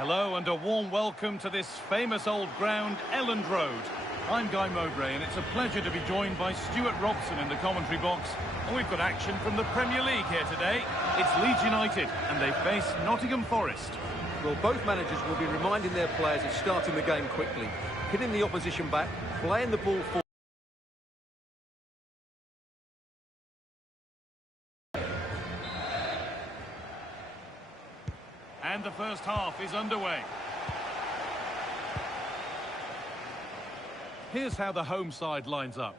Hello and a warm welcome to this famous old ground, Elland Road. I'm Guy Mowbray and it's a pleasure to be joined by Stuart Robson in the commentary box. And we've got action from the Premier League here today. It's Leeds United and they face Nottingham Forest. Well, both managers will be reminding their players of starting the game quickly, hitting the opposition back, playing the ball forward. And the first half is underway. Here's how the home side lines up.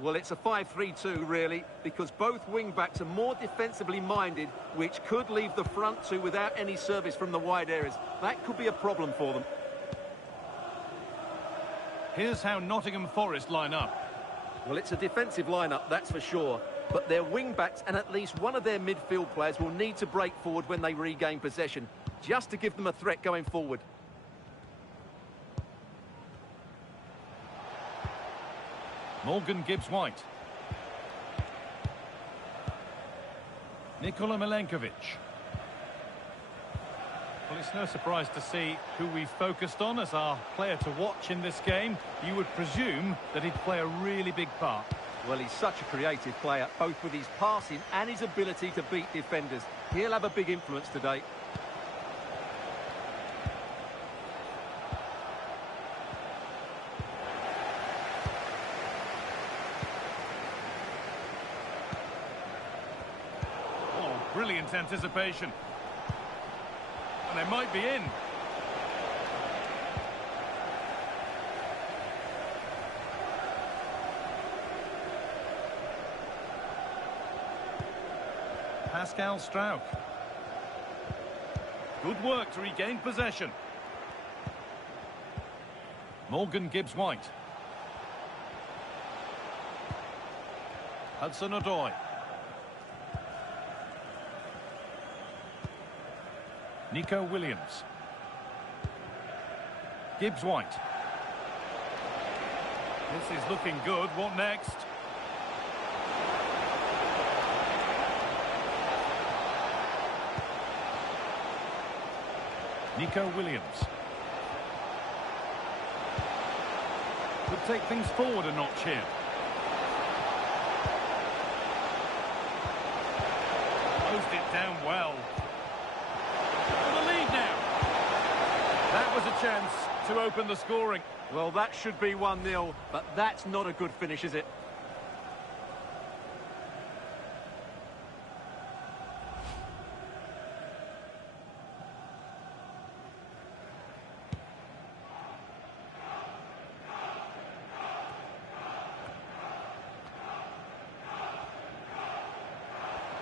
Well, it's a 5-3-2, really, because both wing-backs are more defensively minded, which could leave the front two without any service from the wide areas. That could be a problem for them. Here's how Nottingham Forest line up. Well, it's a defensive lineup, that's for sure. But their wing-backs and at least one of their midfield players will need to break forward when they regain possession, just to give them a threat going forward. Morgan Gibbs-White. Nikola Milenkovic. Well, it's no surprise to see who we've focused on as our player to watch in this game. You would presume that he'd play a really big part. Well, he's such a creative player, both with his passing and his ability to beat defenders. He'll have a big influence today. Oh, brilliant anticipation. And they might be in. Pascal Struijk. Good work to regain possession. Morgan Gibbs-White. Hudson-Odoi. Nico Williams. Gibbs-White. This is looking good. What next? Nico Williams. Could take things forward a notch here. Closed it down well. For the lead now. That was a chance to open the scoring. Well, that should be 1-0, but that's not a good finish, is it?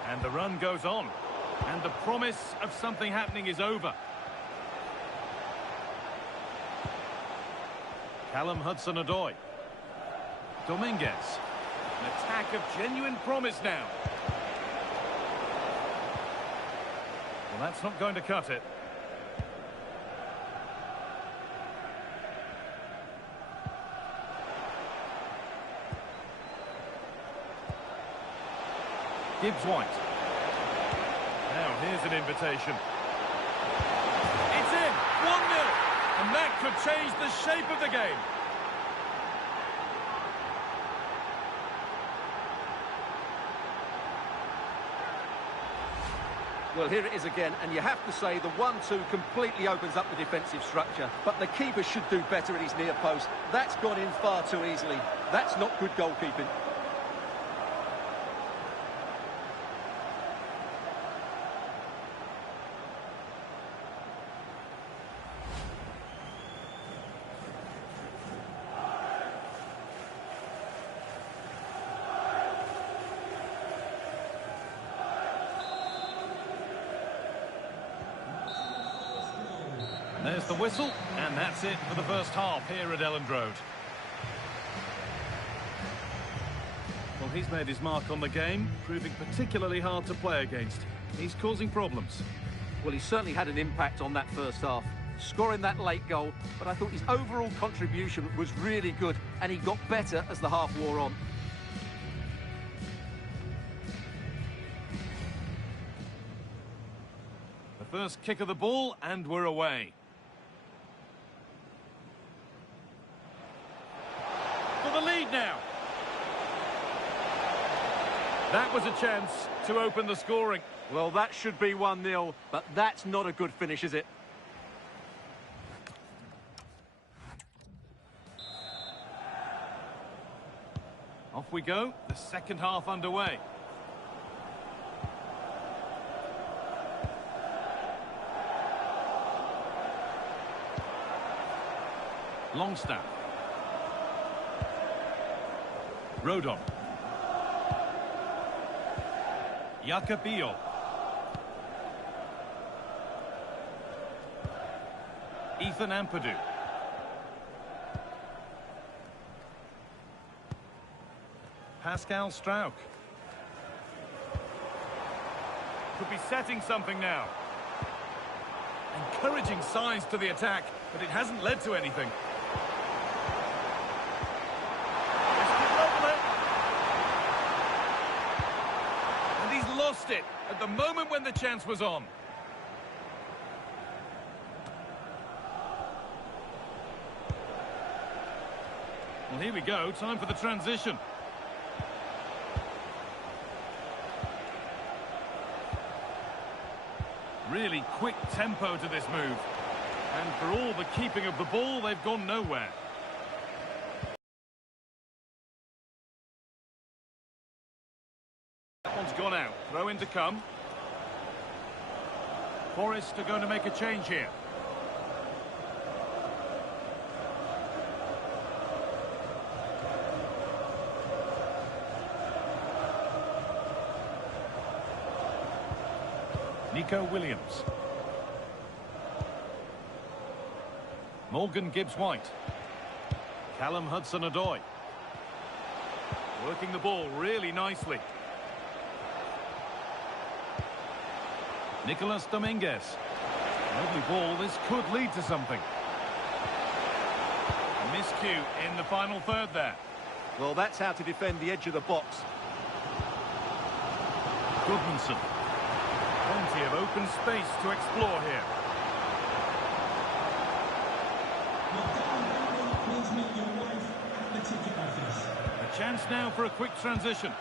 And the run goes on. And the promise of something happening is over. Callum Hudson-Odoi. Dominguez. An attack of genuine promise now. Well, that's not going to cut it. Gibbs-White. Now, here's an invitation. It's in! 1-0! And that could change the shape of the game. Well, here it is again, and you have to say the 1-2 completely opens up the defensive structure. But the keeper should do better at his near post. That's gone in far too easily. That's not good goalkeeping. There's the whistle, and that's it for the first half here at Elland Road. Well, he's made his mark on the game, proving particularly hard to play against. He's causing problems. Well, he certainly had an impact on that first half, scoring that late goal, but I thought his overall contribution was really good, and he got better as the half wore on. First kick of the ball, and we're away. For the lead now. That was a chance to open the scoring. Well, that should be 1-0, but that's not a good finish, is it? Off we go, the second half underway. Longstaff. Rodon. Jacobillo. Ethan Ampadu. Pascal Struijk. Could be setting something now. Encouraging signs to the attack, but it hasn't led to anything. And he's lost it at the moment when the chance was on. Well, here we go, time for the transition. Really quick tempo to this move. And for all the keeping of the ball, they've gone nowhere. That one's gone out. Throw in to come. Forest are going to make a change here. Nico Williams. Morgan Gibbs-White. Callum Hudson-Odoi. Working the ball really nicely. Nicolas Dominguez. Lovely ball, this could lead to something. A miscue in the final third there. Well, that's how to defend the edge of the box. Goodmanson. Plenty of open space to explore here. A chance now for a quick transition.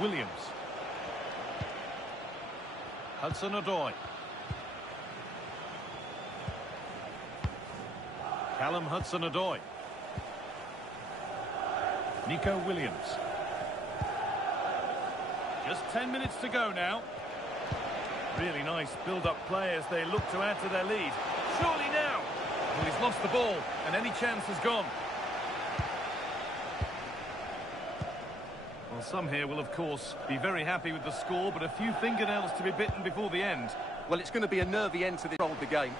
Williams. Hudson-Odoi. Callum Hudson-Odoi. Nico Williams. Just 10 minutes to go now. Really nice build-up play as they look to add to their lead. Surely now. Well, he's lost the ball, and any chance has gone. Well, some here will, of course, be very happy with the score, but a few fingernails to be bitten before the end. Well, it's going to be a nervy end to the game.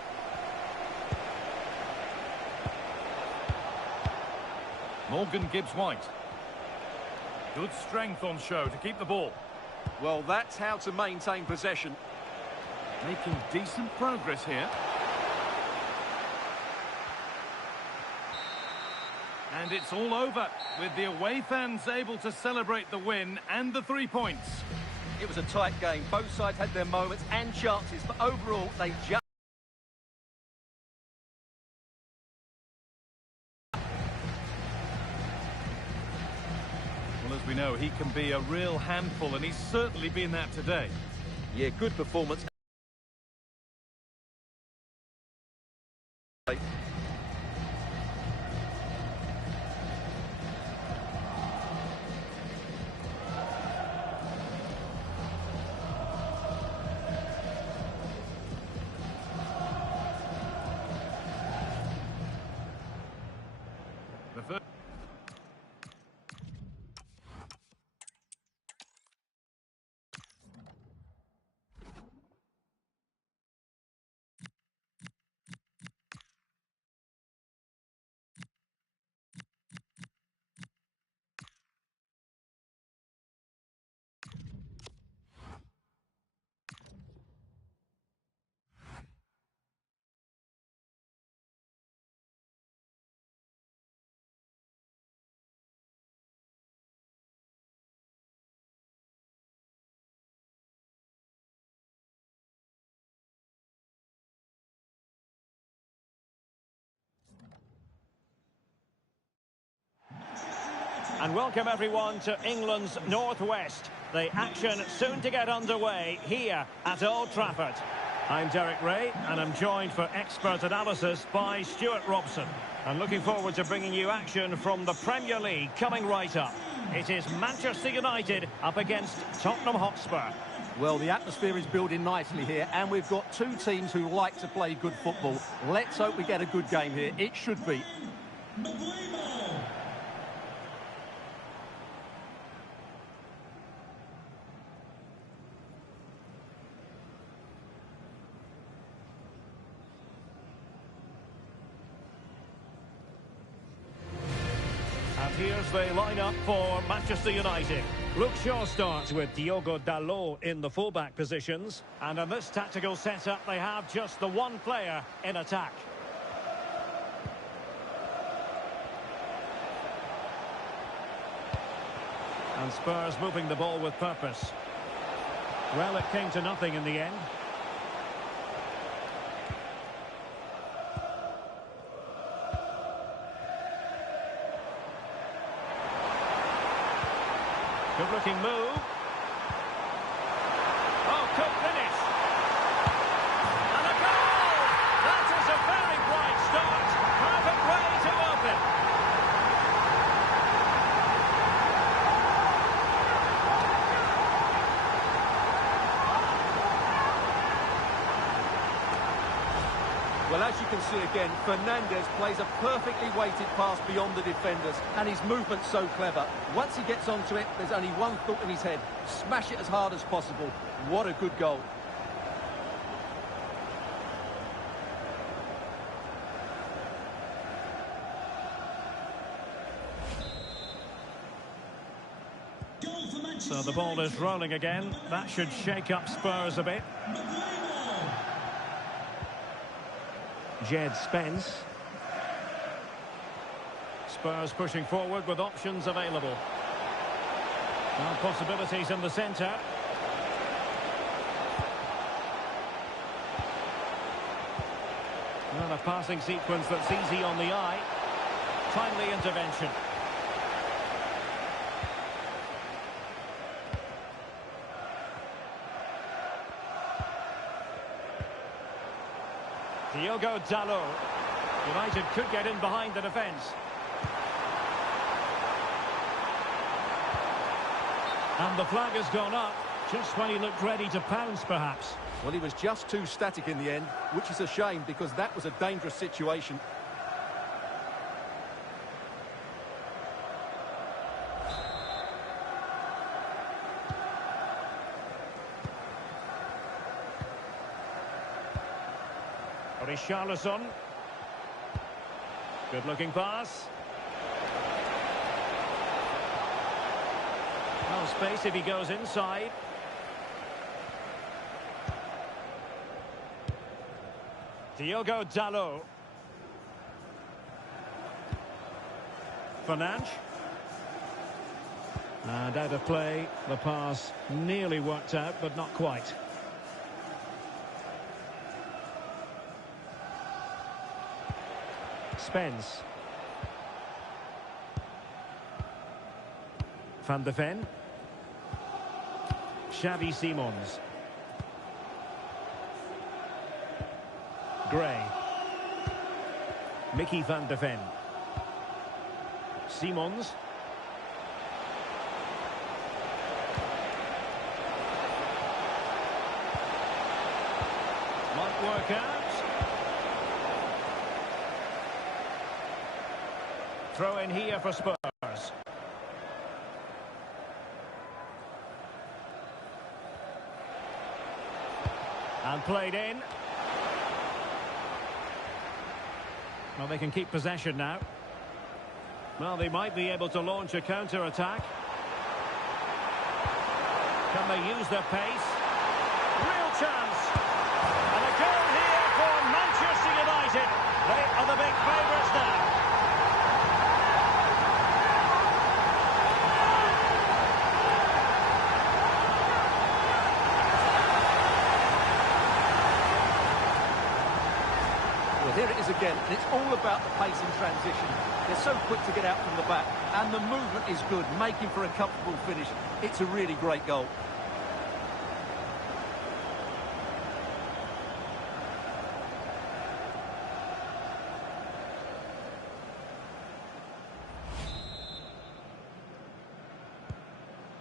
Morgan Gibbs-White. Good strength on show to keep the ball. Well, that's how to maintain possession. Making decent progress here. And it's all over, with the away fans able to celebrate the win and the 3 points. It was a tight game. Both sides had their moments and chances, but overall, they just... Well, as we know, he can be a real handful, and he's certainly been that today. Yeah, good performance. And welcome everyone to England's Northwest. The action soon to get underway here at Old Trafford. I'm Derek Ray and I'm joined for expert analysis by Stuart Robson. And looking forward to bringing you action from the Premier League coming right up. It is Manchester United up against Tottenham Hotspur. Well, the atmosphere is building nicely here, and we've got two teams who like to play good football. Let's hope we get a good game here. It should be. And here's the lineup for Manchester United. Luke Shaw starts with Diogo Dalot in the fullback positions. And in this tactical setup, they have just the one player in attack. And Spurs moving the ball with purpose. Well, it came to nothing in the end. Good-looking move. Oh, could finish. And a goal! That is a very bright start. Perfect way to open. Well, as you can see again, Fernandes plays a perfectly weighted pass beyond the defenders, and his movement's so clever. Once he gets onto it, there's only one thought in his head: smash it as hard as possible. What a good goal. So the ball is rolling again. That should shake up Spurs a bit. Jed Spence. Spurs pushing forward with options available. Now possibilities in the centre. Well, a passing sequence that's easy on the eye. Timely intervention. Diogo Dalot. United could get in behind the defence. And the flag has gone up, just when he looked ready to pounce, perhaps. Well, he was just too static in the end, which is a shame because that was a dangerous situation. Richarlison. Good looking pass. No space if he goes inside. Diogo Dalot. Fernandes. And out of play, the pass nearly worked out, but not quite. Spence. Van de Ven. Xavi Simons. Gray. Mickey van de Ven. Simons. Might work out. Throw in here for Spurs. And played in. Well, they can keep possession now. Well, they might be able to launch a counter-attack. Can they use their pace? Real chance. And a goal here for Manchester United. They are the big favourites now. Well, here it is again, and it's all about the pace in transition. They're so quick to get out from the back, and the movement is good, making for a comfortable finish. It's a really great goal.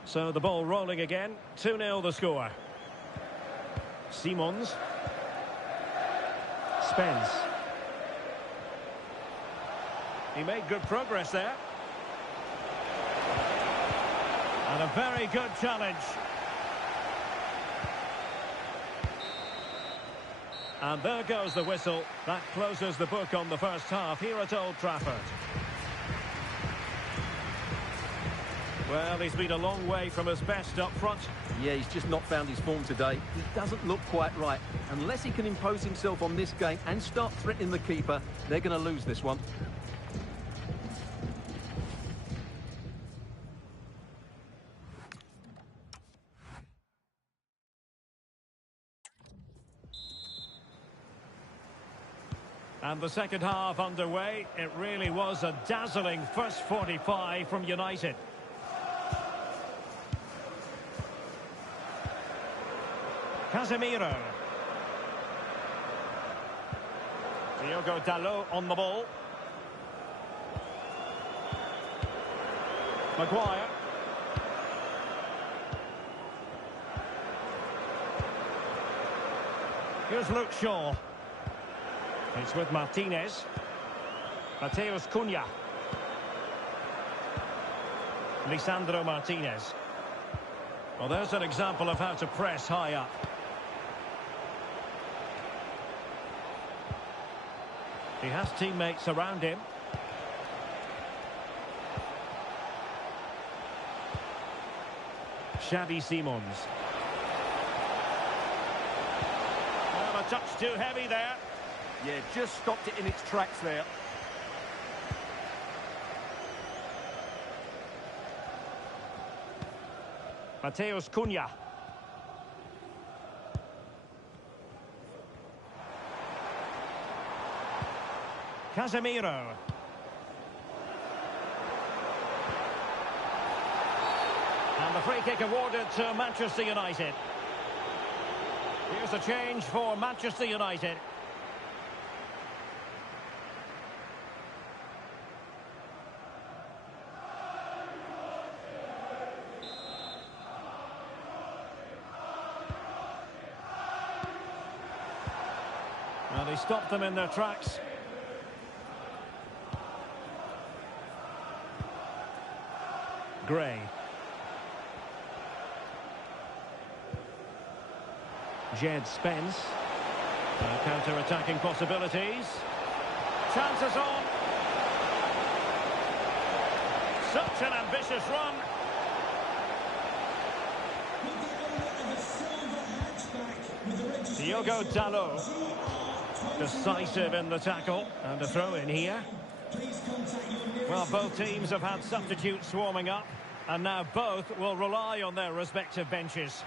So the ball rolling again. 2-0 the score. Simons. Spence. He made good progress there. And a very good challenge. And there goes the whistle. That closes the book on the first half here at Old Trafford. Well, he's been a long way from his best up front. Yeah, he's just not found his form today. He doesn't look quite right. Unless he can impose himself on this game and start threatening the keeper, they're going to lose this one. And the second half underway. It really was a dazzling first 45 from United. Casemiro. Diogo Dalot on the ball. Maguire. Here's Luke Shaw. It's with Martinez. Mateus Cunha. Lisandro Martinez. Well, there's an example of how to press high up. He has teammates around him. Xavi Simons. Well, a touch too heavy there. Yeah, just stopped it in its tracks there. Mateus Cunha. Casemiro. And the free kick awarded to Manchester United. Here's a change for Manchester United. And he stopped them in their tracks. Gray. Jed Spence. Counter-attacking possibilities. Chances on. Such an ambitious run. Diogo Dalot. Decisive in the tackle. And a throw in here. Well, both teams have had substitutes swarming up, and now both will rely on their respective benches.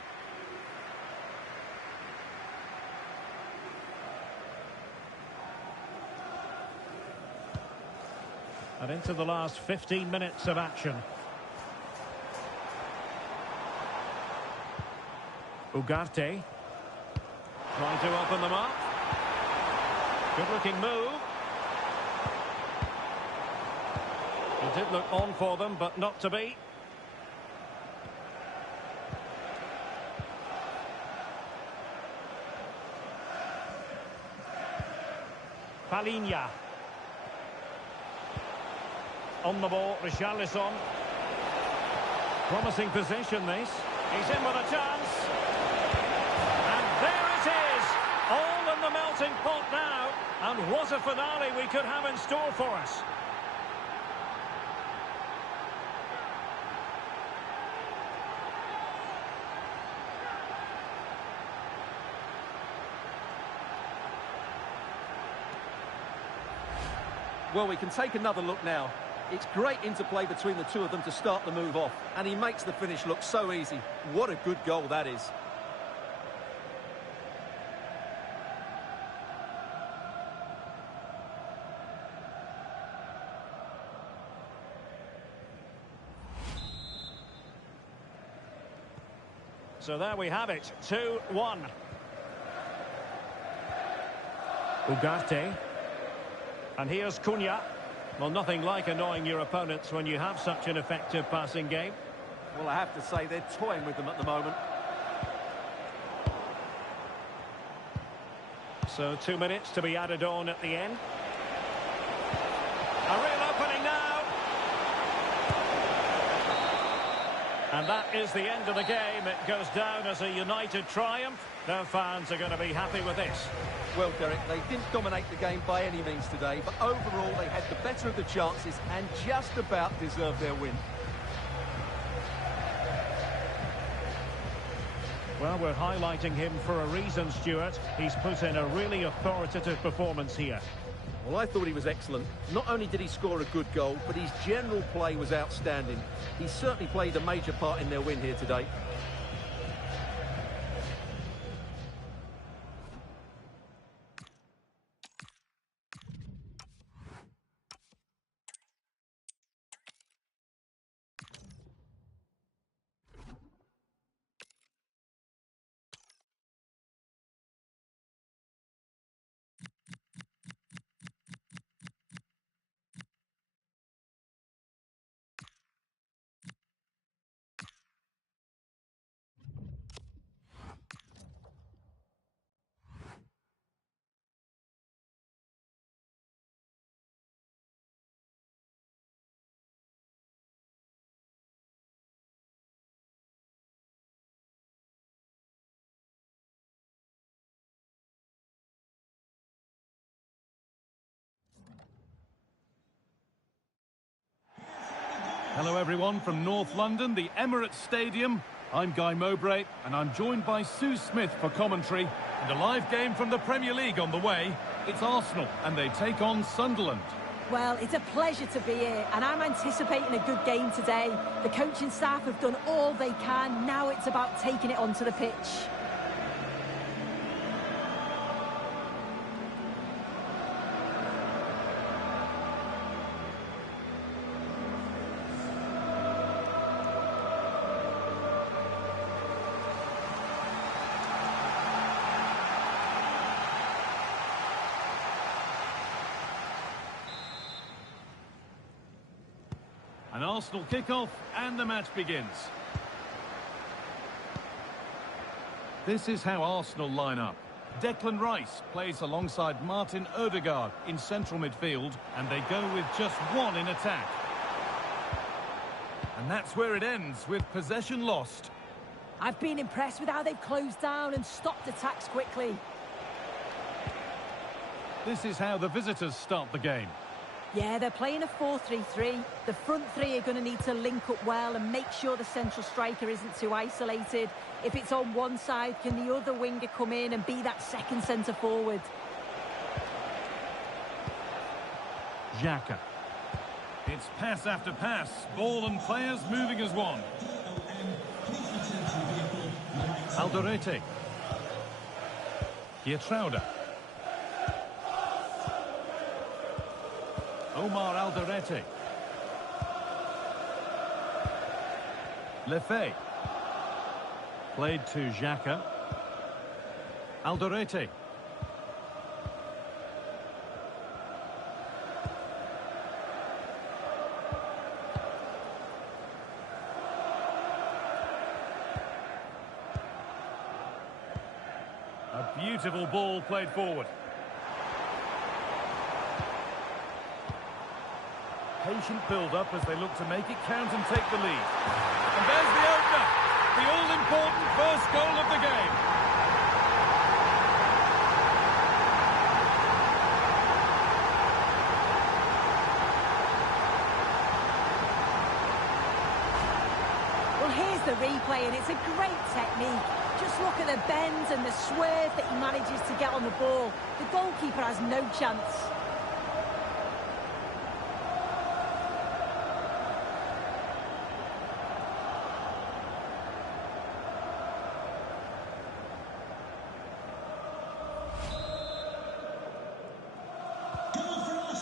And into the last 15 minutes of action. Ugarte. Trying to open them up. Good-looking move. It did look on for them, but not to be. Palinha. On the ball, Richarlison. Promising position, this. He's in with a chance. And there it is! All in the melting pot now. And what a finale we could have in store for us. Well, we can take another look now. It's great interplay between the two of them to start the move off, and he makes the finish look so easy. What a good goal that is. So there we have it, 2-1. Ugarte. And here's Cunha. Well, nothing like annoying your opponents when you have such an effective passing game. Well, I have to say, they're toying with them at the moment. So 2 minutes to be added on at the end. A real opening now. And that is the end of the game. It goes down as a united triumph. Their fans are going to be happy with this. Well, Derek, they didn't dominate the game by any means today, but overall they had the better of the chances and just about deserved their win. Well, we're highlighting him for a reason, Stuart. He's put in a really authoritative performance here. Well, I thought he was excellent. Not only did he score a good goal, but his general play was outstanding. He certainly played a major part in their win here today. Hello everyone from North London, the Emirates Stadium. I'm Guy Mowbray and I'm joined by Sue Smith for commentary. And a live game from the Premier League on the way. It's Arsenal and they take on Sunderland. Well, it's a pleasure to be here and I'm anticipating a good game today. The coaching staff have done all they can. Now it's about taking it onto the pitch. An Arsenal kickoff and the match begins. This is how Arsenal line up. Declan Rice plays alongside Martin Odegaard in central midfield and they go with just one in attack. And that's where it ends, with possession lost. I've been impressed with how they've closed down and stopped attacks quickly. This is how the visitors start the game. Yeah, they're playing a 4-3-3. The front three are going to need to link up well and make sure the central striker isn't too isolated. If it's on one side, can the other winger come in and be that second centre forward? Xhaka. It's pass after pass. Ball and players moving as one. Alderete. Geertruida. Omar Alderete. Lefebvre. Played to Xhaka. Alderete. A beautiful ball played forward. Patient build-up as they look to make it count and take the lead. And there's the opener, the all-important first goal of the game. Well, here's the replay, and it's a great technique. Just look at the bends and the swerve that he manages to get on the ball. The goalkeeper has no chance.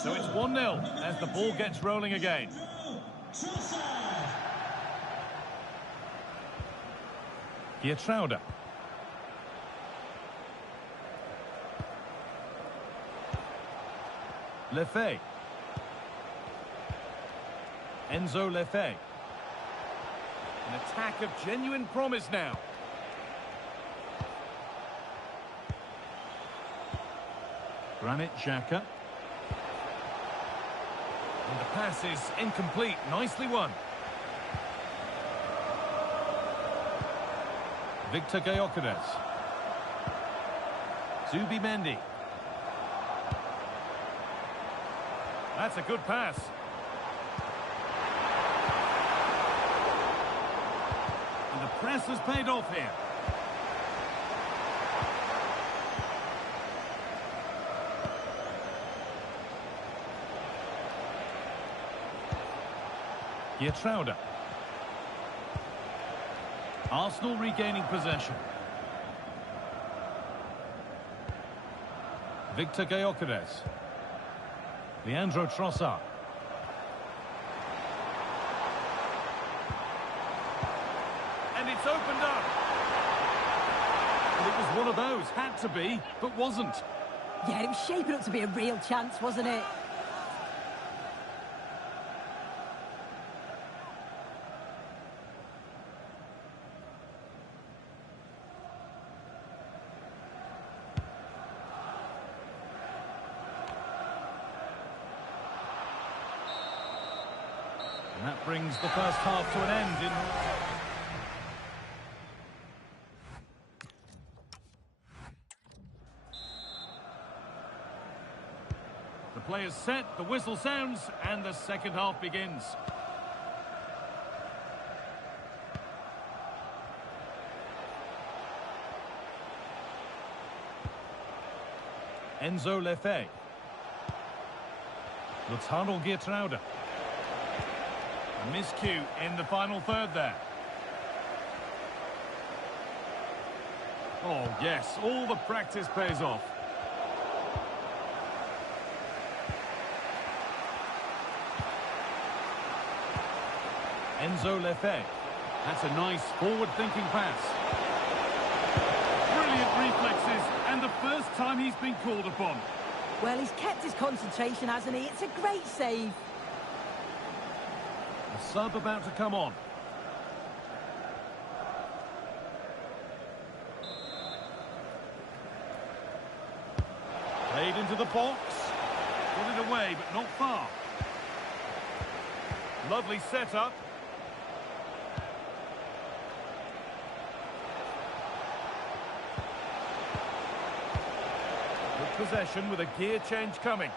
So it's 1-0 as the ball gets rolling again. Geertruida. Lefebvre. Enzo Lefebvre. An attack of genuine promise now. Granit Xhaka. And the pass is incomplete. Nicely won. Victor Gyökeres. Zubimendi. That's a good pass. And the press has paid off here. Geertruida. Arsenal regaining possession. Victor Gyökeres. Leandro Trossard. And it's opened up. And it was one of those. Had to be, but wasn't. Yeah, it was shaping up to be a real chance, wasn't it? And that brings the first half to an end. The play is set, the whistle sounds, and the second half begins. Enzo Lefebvre. Lautaro Geertruida. A miscue in the final third there. Oh, yes, all the practice pays off. Enzo Lefebvre. That's a nice forward-thinking pass. Brilliant reflexes, and the first time he's been called upon. Well, he's kept his concentration, hasn't he? It's a great save. A sub about to come on. Played into the box. Put it away, but not far. Lovely setup. Good possession with a gear change coming.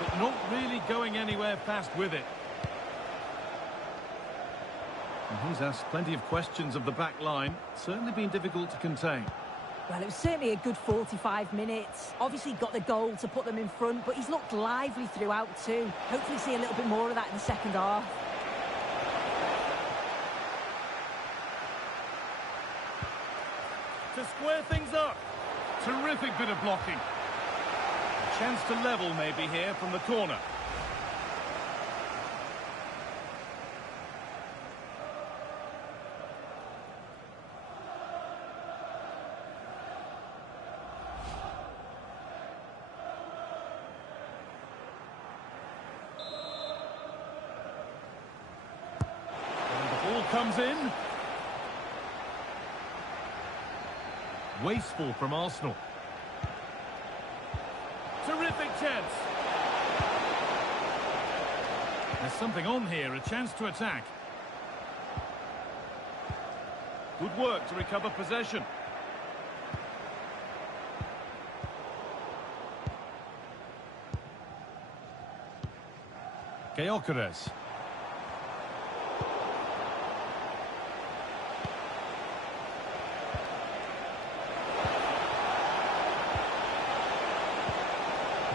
But not really going anywhere fast with it. And he's asked plenty of questions of the back line. Certainly been difficult to contain. Well, it was certainly a good 45 minutes. Obviously got the goal to put them in front, but he's looked lively throughout too. Hopefully see a little bit more of that in the second half. To square things up. Terrific bit of blocking. A chance to level maybe here from the corner. Comes in. Wasteful from Arsenal. Terrific chance. There's something on here, a chance to attack. Good work to recover possession. Gyökeres.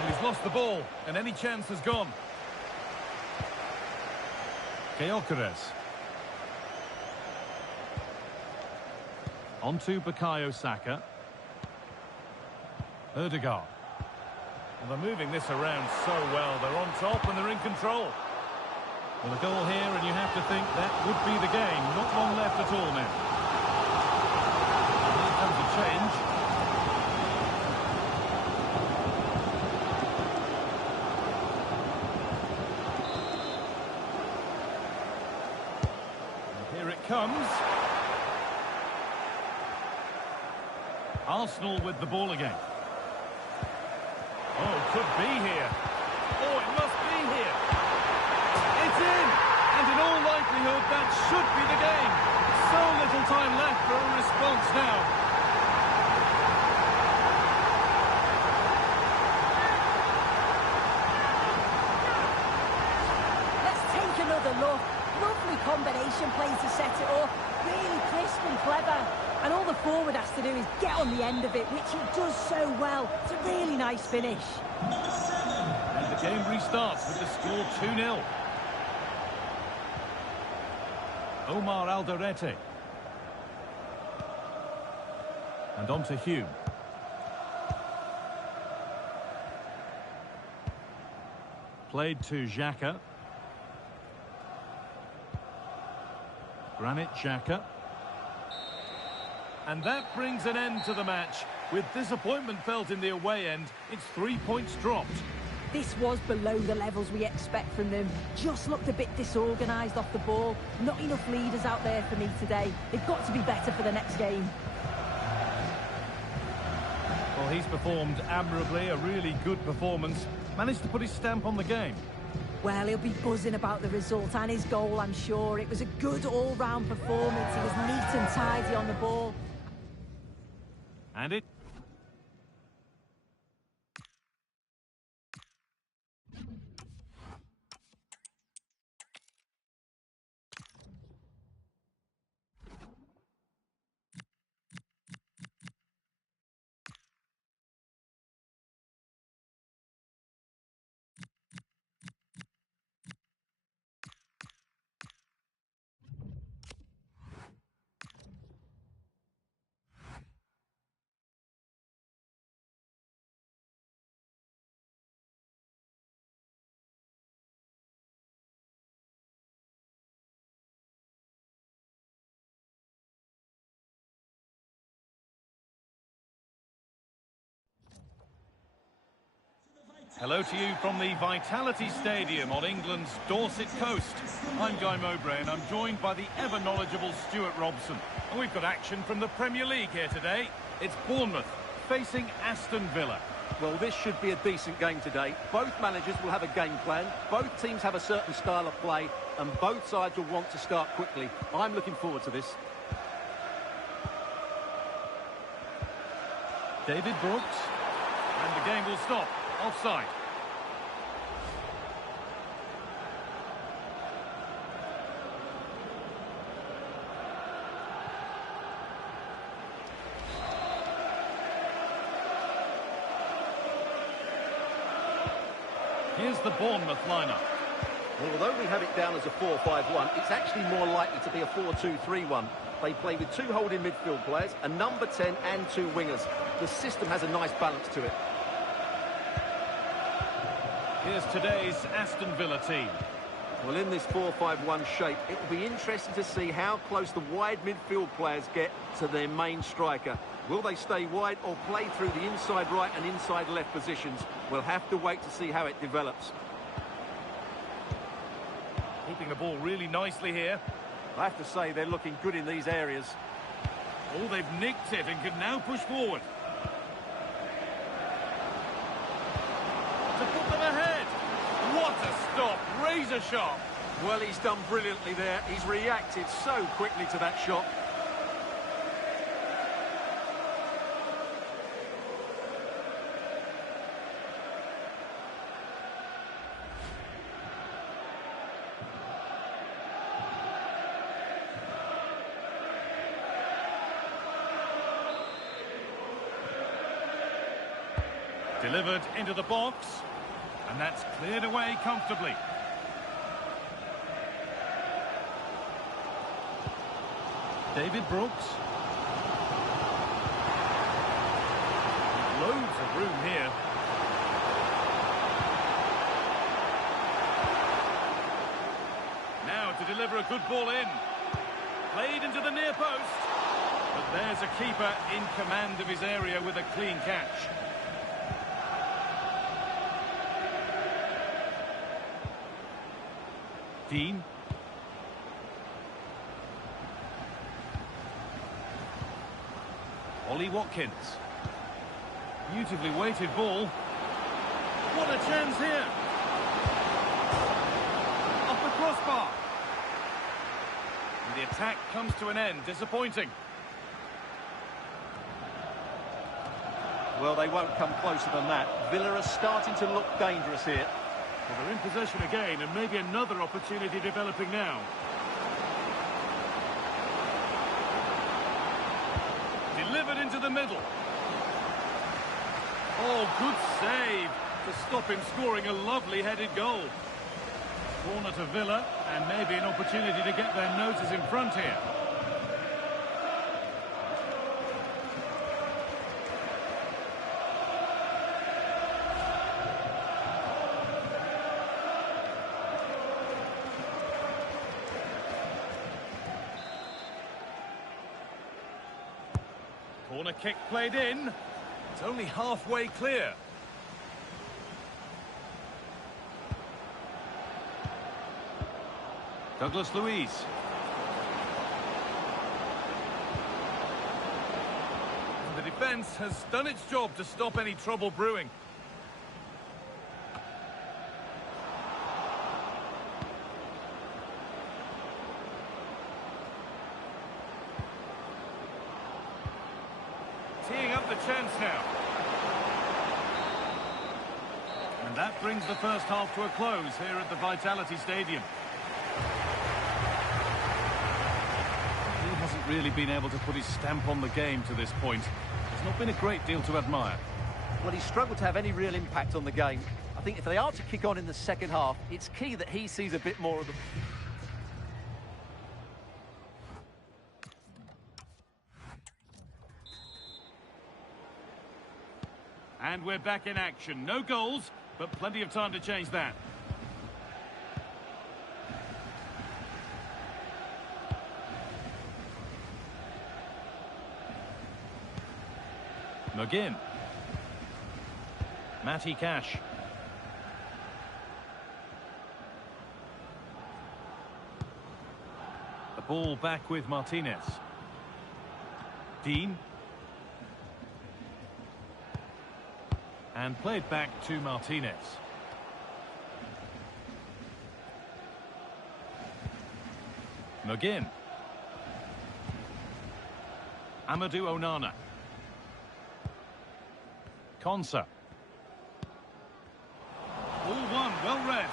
He's lost the ball, and any chance has gone. Gyökeres. On to Bukayo Saka. Ødegaard. Well, they're moving this around so well. They're on top and they're in control. Well, a goal here, and you have to think that would be the game. Not long left at all now. change. And here it comes. Arsenal with the ball again. Oh, could be here. Oh, it must be here. It's in! And in all likelihood, that should be the game. So little time left for a response now. Let's take another look. Lovely combination play to set it up. Really crisp and clever. And all the forward has to do is get on the end of it, which he does so well. It's a really nice finish. And the game restarts with the score 2-0. Omar Alderete. And on to Hume. Played to Xhaka. Granit Xhaka. And that brings an end to the match. With disappointment felt in the away end, it's 3 points dropped. This was below the levels we expect from them. Just looked a bit disorganised off the ball. Not enough leaders out there for me today. They've got to be better for the next game. Well, he's performed admirably, a really good performance. Managed to put his stamp on the game. Well, he'll be buzzing about the result and his goal, I'm sure. It was a good all-round performance. He was neat and tidy on the ball. And it... Hello to you from the Vitality Stadium on England's Dorset coast. I'm Guy Mowbray and I'm joined by the ever-knowledgeable Stuart Robson. And we've got action from the Premier League here today. It's Bournemouth facing Aston Villa. Well, this should be a decent game today. Both managers will have a game plan. Both teams have a certain style of play. And both sides will want to start quickly. I'm looking forward to this. David Brooks. And the game will stop. Offside. Here's the Bournemouth lineup. Well, although we have it down as a 4-5-1, it's actually more likely to be a 4-2-3-1. They play with two holding midfield players, a number 10 and two wingers. The system has a nice balance to it. Here's today's Aston Villa team. Well, in this 4-5-1 shape, it will be interesting to see how close the wide midfield players get to their main striker. Will they stay wide or play through the inside right and inside left positions? We'll have to wait to see how it develops. Keeping the ball really nicely here. I have to say they're looking good in these areas. Oh, they've nicked it and can now push forward. To put them ahead. What a stop. Razor sharp. Well, he's done brilliantly there. He's reacted so quickly to that shot. Delivered into the box. And that's cleared away comfortably. David Brooks. Loads of room here. Now to deliver a good ball in. Played into the near post. But there's a keeper in command of his area with a clean catch. Dean. Ollie Watkins. Beautifully weighted ball. What a chance here. Off the crossbar. And the attack comes to an end. Disappointing. Well, they won't come closer than that. Villa are starting to look dangerous here. Well, they're in possession again, and maybe another opportunity developing now. Delivered into the middle. Oh, good save to stop him scoring a lovely headed goal. Corner to Villa, and maybe an opportunity to get their noses in front here. Corner kick played in. It's only halfway clear. Douglas Luiz. The defence has done its job to stop any trouble brewing. Teeing up the chance now. And that brings the first half to a close here at the Vitality Stadium. He hasn't really been able to put his stamp on the game to this point. There's not been a great deal to admire. Well, he's struggled to have any real impact on the game. I think if they are to kick on in the second half, it's key that he sees a bit more of them. And we're back in action. No goals, but plenty of time to change that. McGinn. Matty Cash. The ball back with Martinez. Dean. And played back to Martinez. McGinn. Amadou Onana. Konsa. Ball one, well read.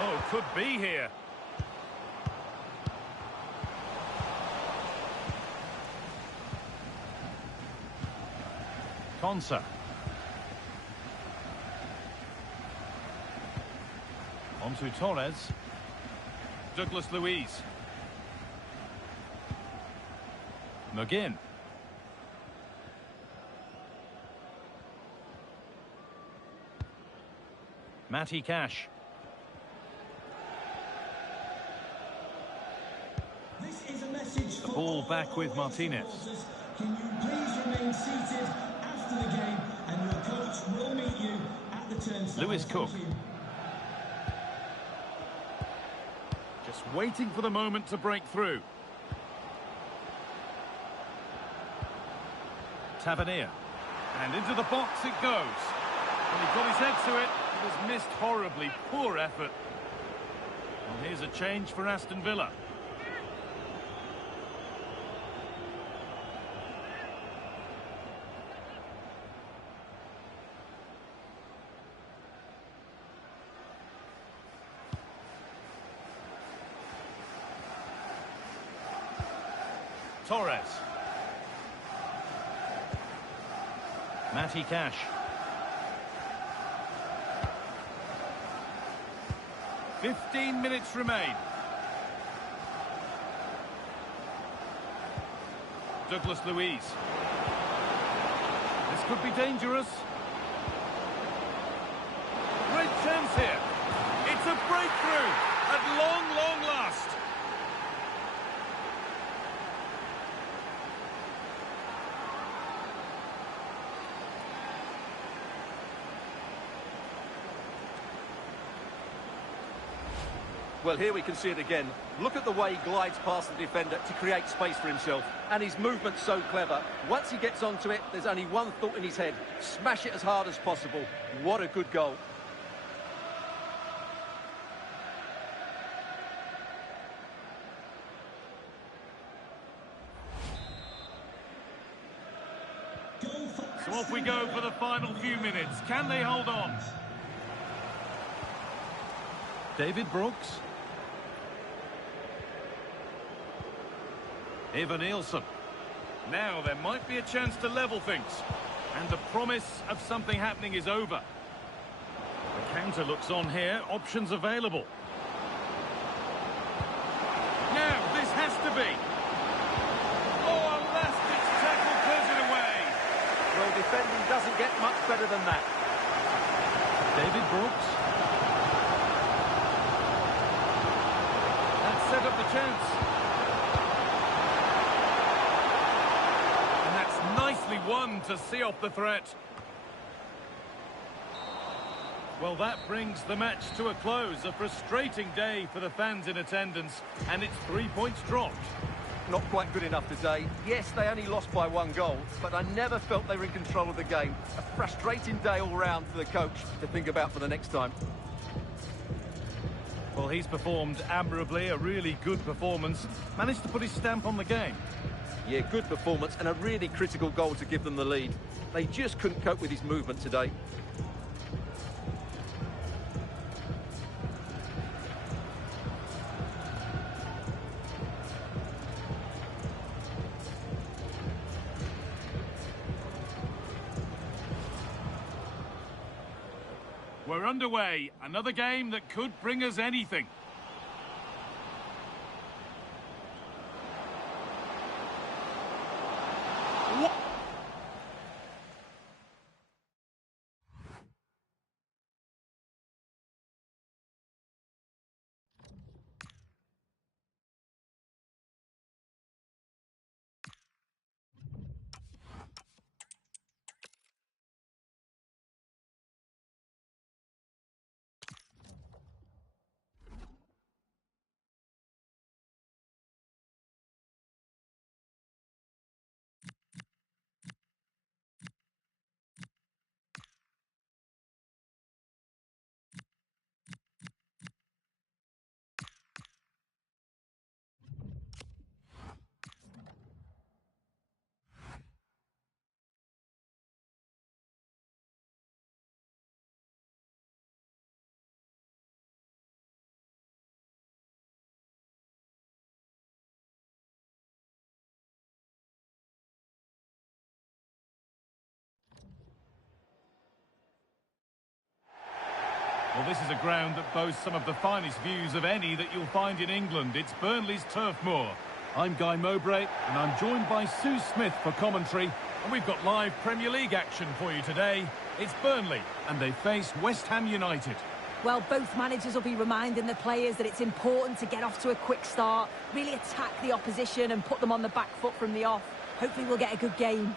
Oh, could be here. Konsa. On to Torres. Douglas Luiz. McGinn. Matty Cash. This is a message the ball back with Martinez. Can you please remain seated after the game, and your coach will meet you at the turnstile. Lewis Cook. Just waiting for the moment to break through. Tavernier. And into the box it goes. And he got his head to it. It was missed horribly. Poor effort. Well, here's a change for Aston Villa. Torres. Matty Cash. "15 minutes remain. Douglas Luiz. This could be dangerous. Great chance here. It's a breakthrough at long, long last. Well, here we can see it again. Look at the way he glides past the defender to create space for himself. And his movement's so clever. Once he gets onto it, there's only one thought in his head. Smash it as hard as possible. What a good goal. So off we go for the final few minutes. Can they hold on? David Brooks. Eva Nielsen. Now there might be a chance to level things. And the promise of something happening is over. The counter looks on here. Options available. Now this has to be. Oh, a last-ditch tackle clears it away. Well, defending doesn't get much better than that. David Brooks. That set up the chance. And that's nicely won to see off the threat. Well, that brings the match to a close. A frustrating day for the fans in attendance, and it's 3 points dropped. Not quite good enough today. Yes, they only lost by 1 goal, but I never felt they were in control of the game. A frustrating day all round for the coach to think about for the next time. Well, he's performed admirably, a really good performance. Managed to put his stamp on the game. Yeah, good performance and a really critical goal to give them the lead. They just couldn't cope with his movement today. We're underway. Another game that could bring us anything. Well, this is a ground that boasts some of the finest views of any that you'll find in England. It's Burnley's Turf Moor. I'm Guy Mowbray, and I'm joined by Sue Smith for commentary. And we've got live Premier League action for you today. It's Burnley, and they face West Ham United. Well, both managers will be reminding the players that it's important to get off to a quick start, really attack the opposition and put them on the back foot from the off. Hopefully we'll get a good game.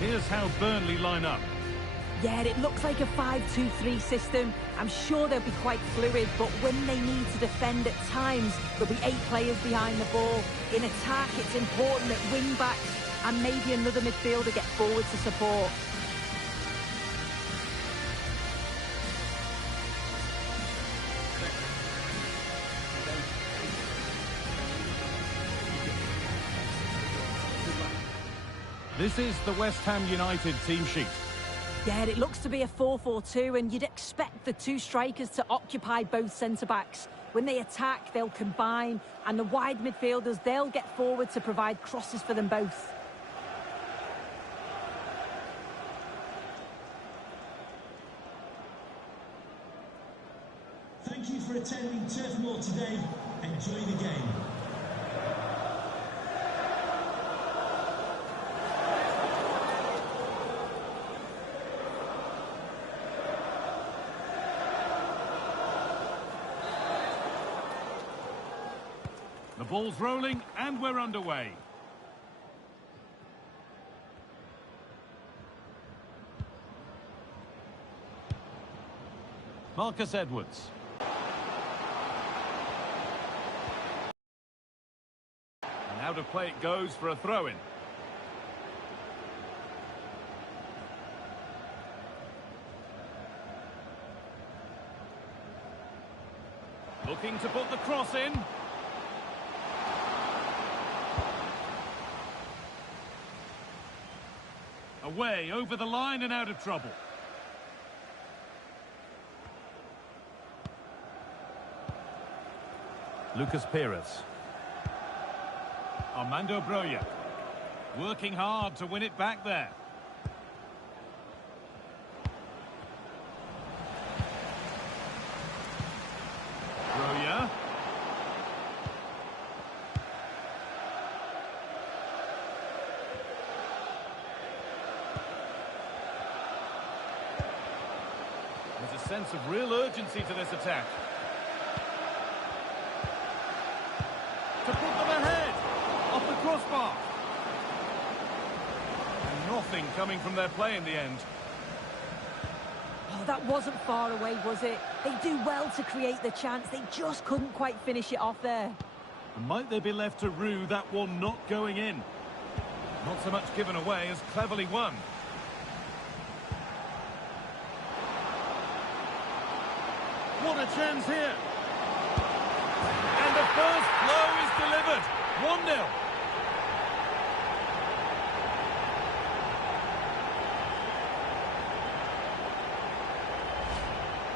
Here's how Burnley line up. Yeah, it looks like a 5-2-3 system. I'm sure they'll be quite fluid, but when they need to defend at times, there'll be 8 players behind the ball. In attack, it's important that wing-backs and maybe another midfielder get forward to support. This is the West Ham United team sheet. Yeah, it looks to be a 4-4-2, and you'd expect the 2 strikers to occupy both centre-backs. When they attack, they'll combine, and the wide midfielders, they'll get forward to provide crosses for them both. Thank you for attending Turf Moor today. Enjoy the game. The ball's rolling and we're underway. Marcus Edwards. And out of play it goes for a throw-in. Looking to put the cross in. Away, over the line and out of trouble. Lucas Pires. Armando Broja. Working hard to win it back there. Broja. There's a sense of real urgency to this attack. To put them ahead, off the crossbar. And nothing coming from their play in the end. Oh, that wasn't far away, was it? They do well to create the chance. They just couldn't quite finish it off there. And might they be left to rue that one not going in? Not so much given away as cleverly won. What a chance here. And the first blow is delivered. 1-0.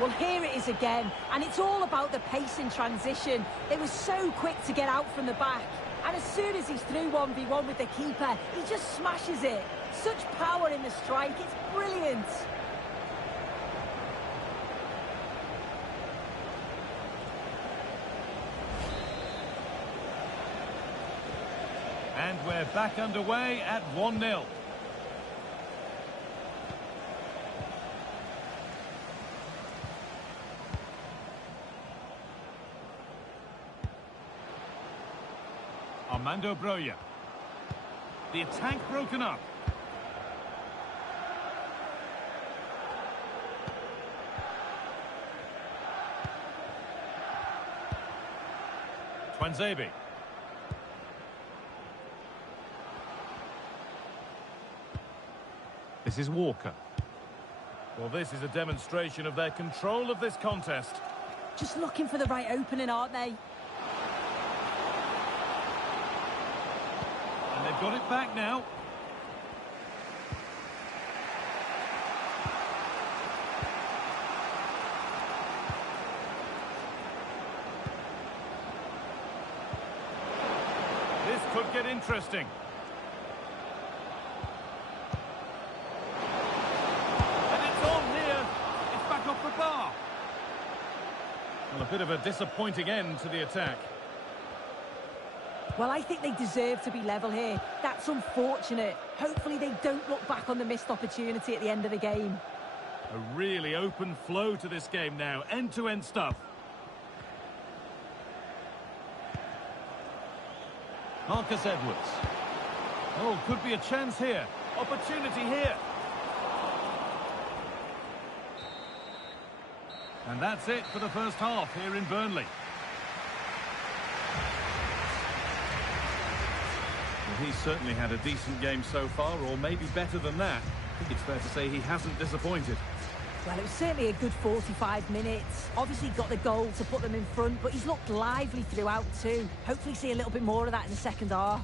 Well, here it is again, and it's all about the pace in transition. They were so quick to get out from the back, and as soon as he's through 1v1 with the keeper, he just smashes it. Such power in the strike, it's brilliant. And we're back underway at 1-0. Armando Broja. The attack broken up. Twanzebe. This is Walker. Well, this is a demonstration of their control of this contest. Just looking for the right opening, aren't they? And they've got it back now. This could get interesting. Well, a bit of a disappointing end to the attack. Well, I think they deserve to be level here. That's unfortunate. Hopefully they don't look back on the missed opportunity at the end of the game. A really open flow to this game now. End-to-end stuff. Marcus Edwards. Oh, could be a chance here. Opportunity here. And that's it for the first half here in Burnley. Well, he's certainly had a decent game so far, or maybe better than that. I think it's fair to say he hasn't disappointed. Well, it was certainly a good 45 minutes. Obviously got the goal to put them in front, but he's looked lively throughout too. Hopefully see a little bit more of that in the second half.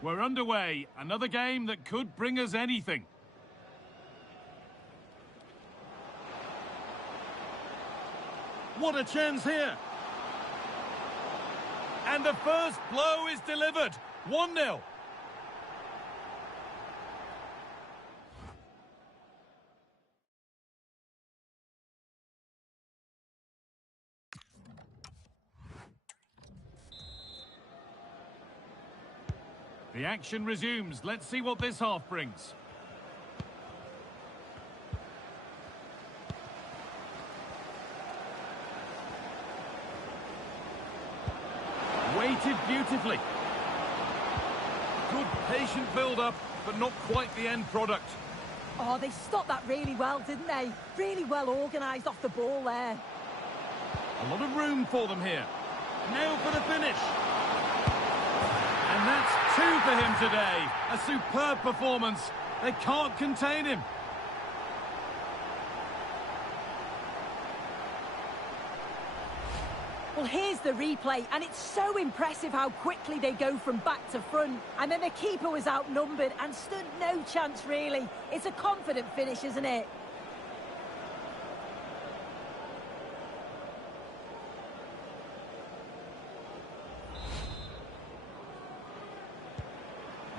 We're underway. Another game that could bring us anything. What a chance here. And the first blow is delivered. 1-0. The action resumes. Let's see what this half brings. beautifully. Good patient build-up, but not quite the end product. Oh, they stopped that really well, didn't they? Really well organised off the ball there. A lot of room for them here. Now for the finish. And that's 2 for him today. A superb performance. They can't contain him. Well, here's the replay, and it's so impressive how quickly they go from back to front. And then the keeper was outnumbered and stood no chance, really. It's a confident finish, isn't it?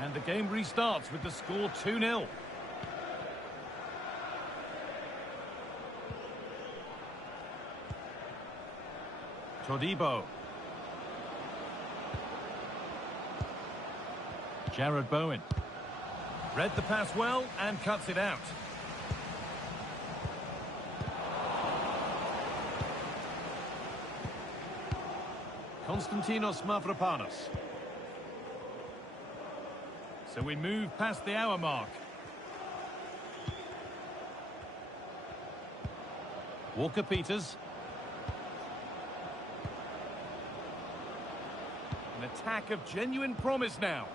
And the game restarts with the score 2-0. Todibo. Jared Bowen. Read the pass well and cuts it out. Konstantinos Mavropanos. So we move past the hour mark. Walker-Peters. An attack of genuine promise now.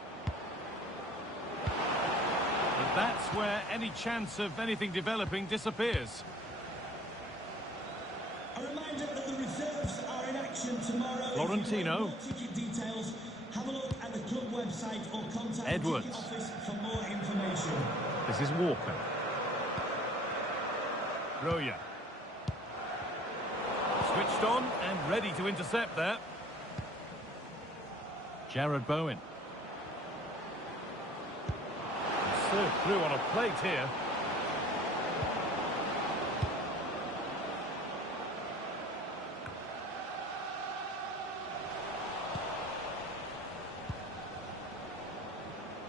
But that's where any chance of anything developing disappears. A reminder that the reserves are in action tomorrow. Florentino. Ticket details. Have a look at the club website or contact Edwards. the ticket office for more information. This is Walker. Roya. Switched on and ready to intercept there. Jared Bowen. Served through on a plate here.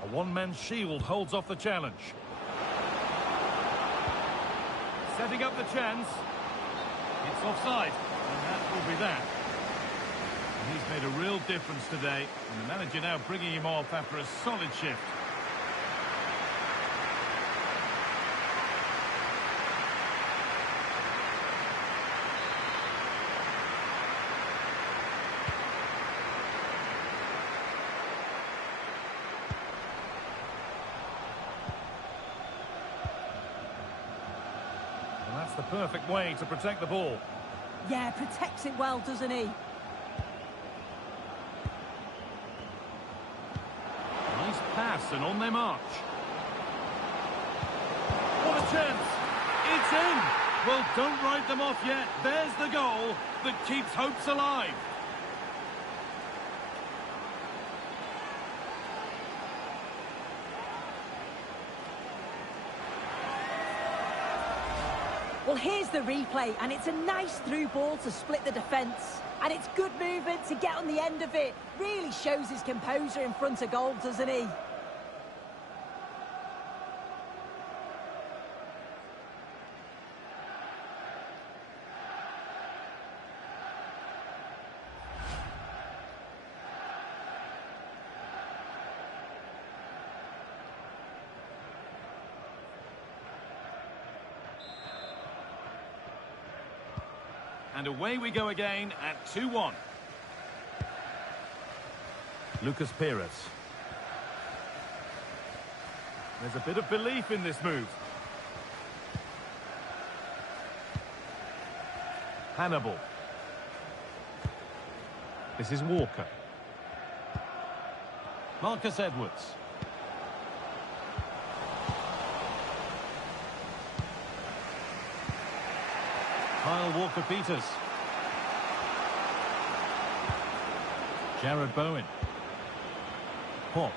A one-man shield holds off the challenge. Setting up the chance. It's offside, and that will be that. And he's made a real difference today, and the manager now bringing him off after a solid shift. And that's the perfect way to protect the ball. Yeah, protects it well, doesn't he? Nice pass and on their march. What a chance! It's in! Well, don't write them off yet. There's the goal that keeps hopes alive. Well, here's the replay, and it's a nice through ball to split the defence. And it's good movement to get on the end of it. Really shows his composure in front of goal, doesn't he? And away we go again at 2-1. Lucas Pires. There's a bit of belief in this move. Hannibal. This is Walker. Marcus Edwards. Kyle Walker-Peters. Jared Bowen. Potts.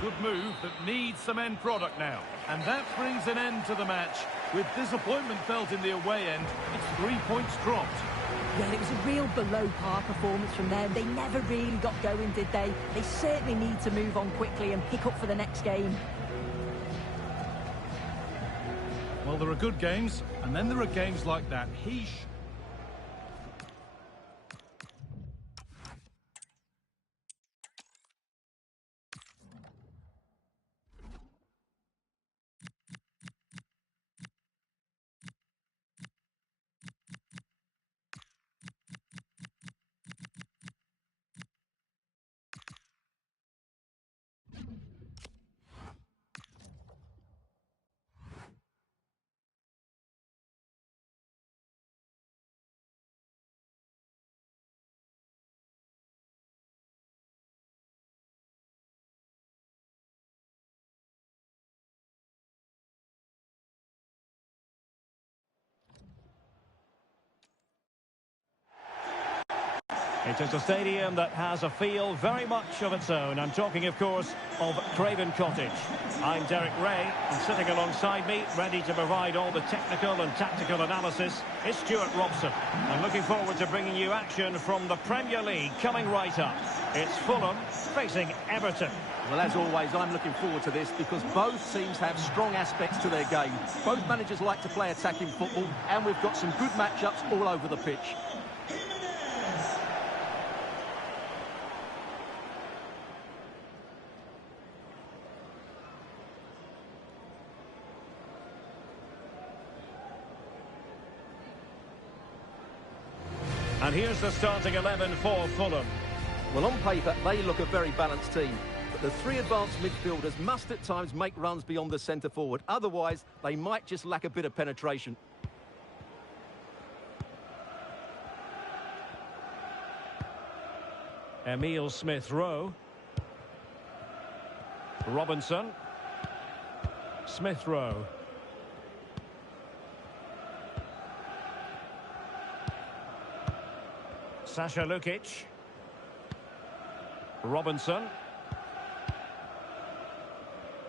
Good move that needs some end product now. And that brings an end to the match. With disappointment felt in the away end, it's 3 points dropped. Yeah, it was a real below-par performance from them. They never really got going, did they? They certainly need to move on quickly and pick up for the next game. Well, there are good games, and then there are games like that. It is a stadium that has a feel very much of its own. I'm talking, of course, of Craven Cottage. I'm Derek Ray, and sitting alongside me, ready to provide all the technical and tactical analysis, is Stuart Robson. I'm looking forward to bringing you action from the Premier League coming right up. It's Fulham facing Everton. Well, as always, I'm looking forward to this because both teams have strong aspects to their game. Both managers like to play attacking football, and we've got some good matchups all over the pitch. And here's the starting 11 for Fulham. Well, on paper, they look a very balanced team. But the three advanced midfielders must at times make runs beyond the centre forward. Otherwise, they might just lack a bit of penetration. Emile Smith-Rowe. Robinson. Smith-Rowe. Sasha Lukic. Robinson.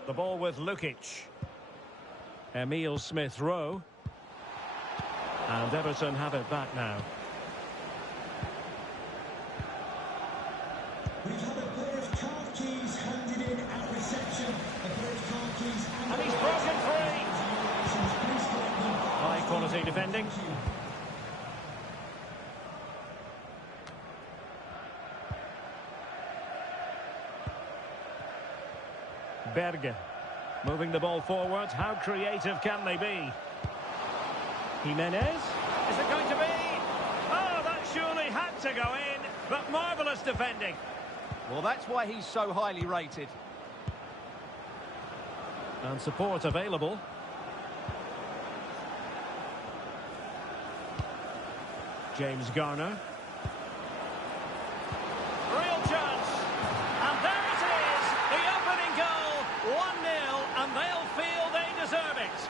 The ball with Lukic. Emile Smith-Rowe. And Everton have it back now. We've had a pair of card keys handed in at reception. A pair of card keys And he's broken free. High quality defending. Berge moving the ball forward. How creative can they be? Jimenez. Is it going to be? Oh, that surely had to go in. But marvellous defending. Well, that's why he's so highly rated. And support available. James Garner. Real chance. And there it is. The opening goal. 1-0. And they'll feel they deserve it.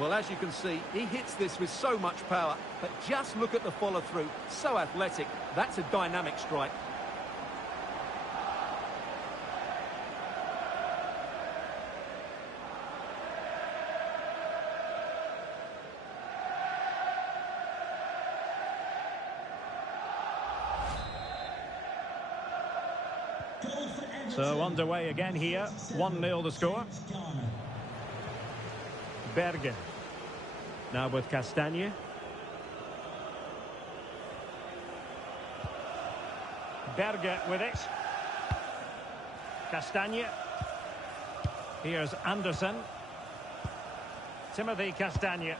Well, as you can see, he hits this with so much power. But just look at the follow-through. So athletic. That's a dynamic strike. So underway again here. 1-0 the score. Berge. Now with Castagne. Berge with it. Castagne. Here's Anderson. Timothy Castagne.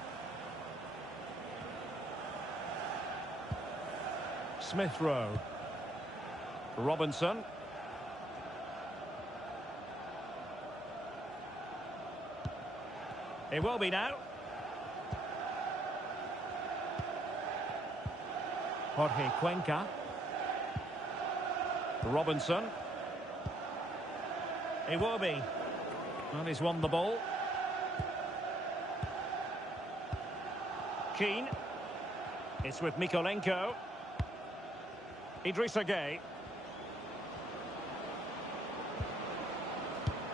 Smith-Rowe. Robinson. It will be now. Jorge Cuenca. Robinson. It will be. Well, he's won the ball. Keane. It's with Mikolenko. Idrissa Gueye.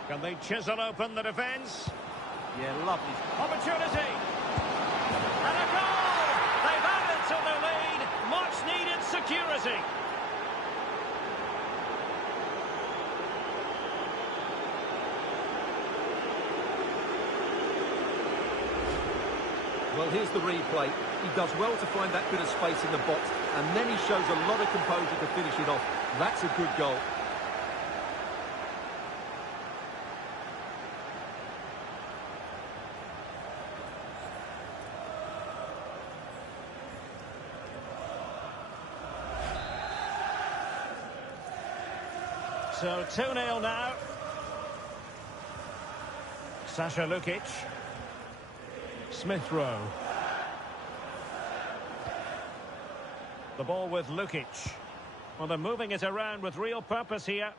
Can they chisel open the defence? Yeah, lovely. Opportunity. And a goal! They've added to the lead. Much needed security. Well, here's the replay. He does well to find that bit of space in the box, and then he shows a lot of composure to finish it off. That's a good goal. So 2-0 now. Sasha Lukic. Smith-Rowe. The ball with Lukic. Well, they're moving it around with real purpose here.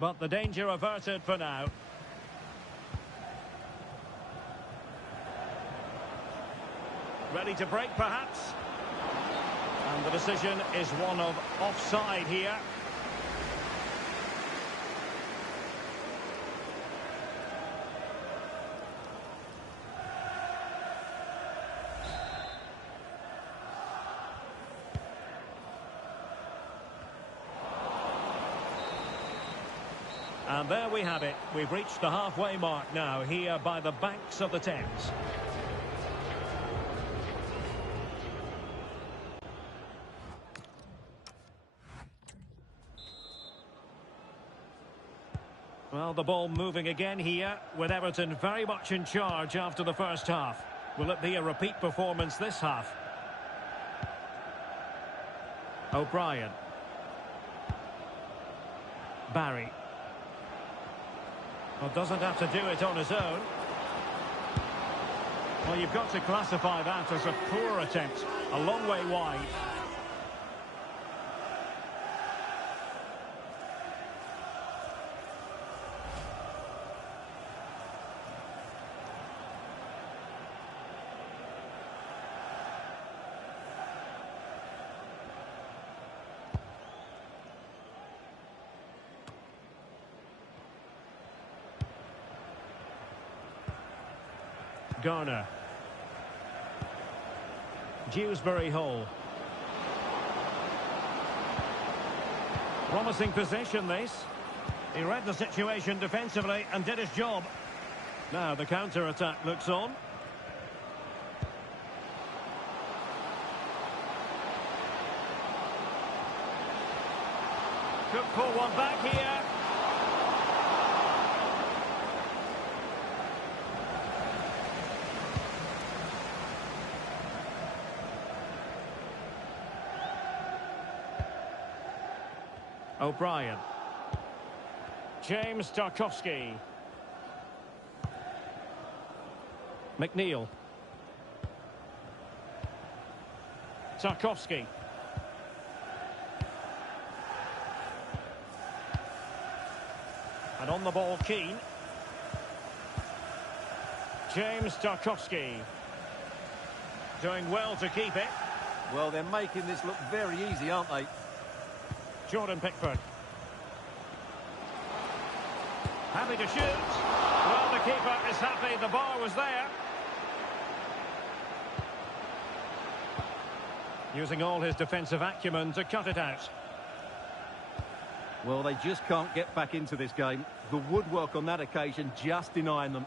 But the danger averted for now. Ready to break, perhaps? And the decision is one of offside here. And there we have it. We've reached the halfway mark now here by the banks of the Thames. Well, the ball moving again here, with Everton very much in charge after the first half. Will it be a repeat performance this half? O'Brien. Barry. Well, doesn't have to do it on his own. Well, you've got to classify that as a poor attempt. A long way wide. Garner. Dewsbury Hall. Promising possession, this. He read the situation defensively and did his job. Now the counter-attack looks on. Could pull one back here. O'Brien. James Tarkowski. McNeil. Tarkowski. And on the ball, Keane. James Tarkowski. Doing well to keep it. Well, they're making this look very easy, aren't they? Jordan Pickford. Happy to shoot. Well, the keeper is happy. The bar was there. Using all his defensive acumen to cut it out. Well, they just can't get back into this game. The woodwork on that occasion just denying them.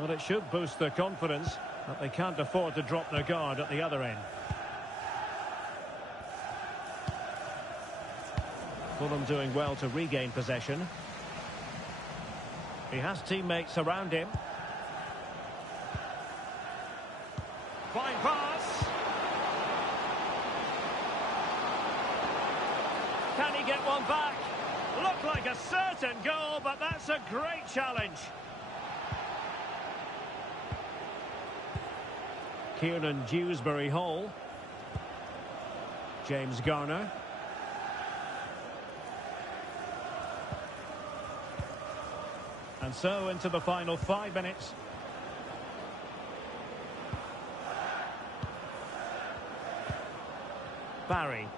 Well, it should boost their confidence, but they can't afford to drop their guard at the other end. Fulham doing well to regain possession. He has teammates around him. Fine pass. Can he get one back? Looked like a certain goal, but that's a great challenge. Kieran Dewsbury Hall. James Garner. And so into the final 5 minutes. Barry.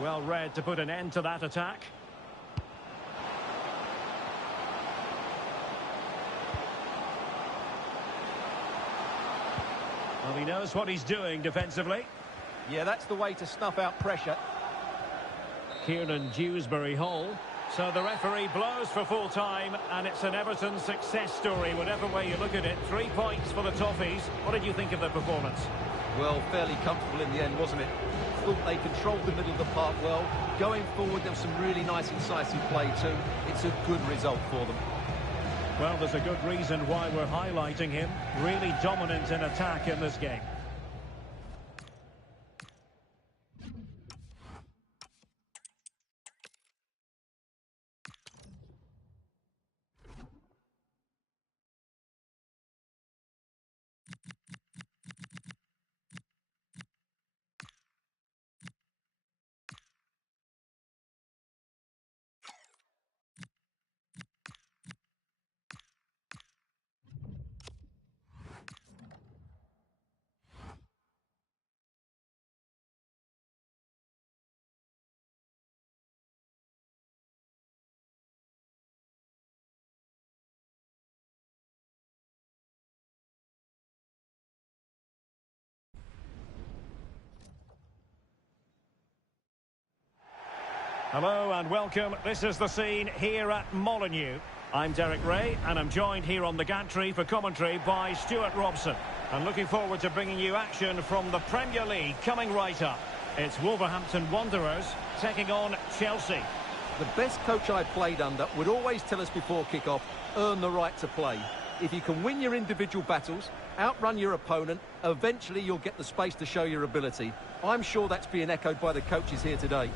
Well read to put an end to that attack. Well, he knows what he's doing defensively. Yeah, that's the way to snuff out pressure. Kieran Dewsbury Hall. So the referee blows for full time, and it's an Everton success story, whatever way you look at it. 3 points for the Toffees. What did you think of the performance? Well, fairly comfortable in the end, wasn't it? Thought they controlled the middle of the park well. Going forward, there was some really nice, incisive play too. It's a good result for them. Well, there's a good reason why we're highlighting him. Really dominant in attack in this game. Hello and welcome. This is the scene here at Molineux. I'm Derek Ray and I'm joined here on the gantry for commentary by Stuart Robson. And looking forward to bringing you action from the Premier League coming right up. It's Wolverhampton Wanderers taking on Chelsea. The best coach I played under would always tell us before kick-off, earn the right to play. If you can win your individual battles, outrun your opponent, eventually you'll get the space to show your ability. I'm sure that's being echoed by the coaches here today.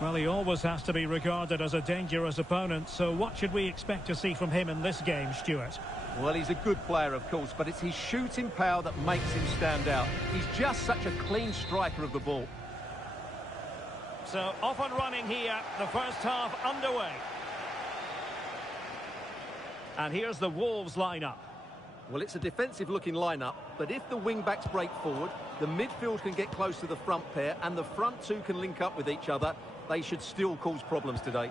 Well, he always has to be regarded as a dangerous opponent, so what should we expect to see from him in this game, Stuart? Well, he's a good player, of course, but it's his shooting power that makes him stand out. He's just such a clean striker of the ball. So, off and running here, the first half underway. And here's the Wolves lineup. Well, it's a defensive-looking lineup, but if the wing-backs break forward, the midfield can get close to the front pair, and the front two can link up with each other, they should still cause problems today.